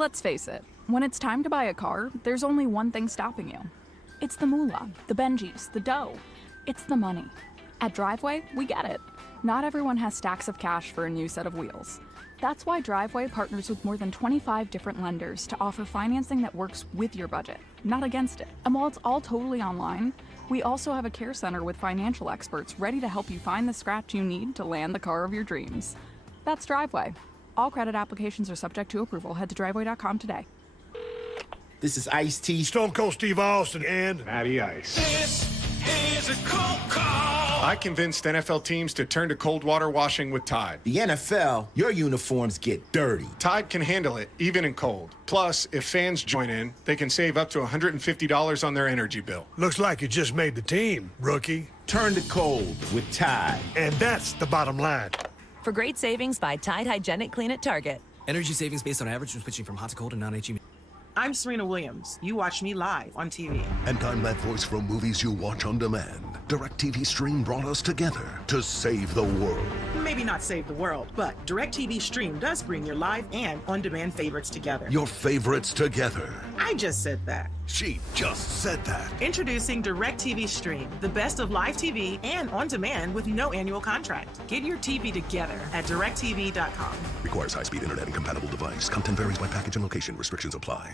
Let's face it, when it's time to buy a car, there's only one thing stopping you. It's the moolah, the Benjis, the dough. It's the money. At Driveway, we get it. Not everyone has stacks of cash for a new set of wheels. That's why Driveway partners with more than 25 different lenders to offer financing that works with your budget, not against it. And while it's all totally online, we also have a care center with financial experts ready to help you find the scratch you need to land the car of your dreams. That's Driveway. All credit applications are subject to approval. Head to driveway.com today. This is Ice-T. Stone Cold Steve Austin and Matty Ice. This is a cold call. I convinced NFL teams to turn to cold water washing with Tide. The NFL, your uniforms get dirty. Tide can handle it, even in cold. Plus, if fans join in, they can save up to $150 on their energy bill. looks like you just made the team, rookie. Turn to cold with Tide. And that's the bottom line. For great savings, buy Tide Hygienic Clean at Target. Energy savings based on average when switching from hot to cold and non-HE. I'm Serena Williams. You watch me live on TV. And I'm that voice from movies you watch on demand. DirecTV Stream brought us together to save the world. Maybe not save the world, but DirecTV Stream does bring your live and on-demand favorites together. Your favorites together. I just said that. She just said that. Introducing DirecTV Stream, the best of live TV and on-demand with no annual contract. Get your TV together at directtv.com. Requires high-speed internet and compatible device. Content varies by package and location. Restrictions apply.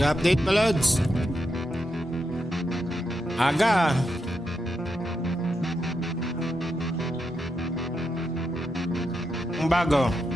Nag-update pa, Lods. Aga. Ang bago.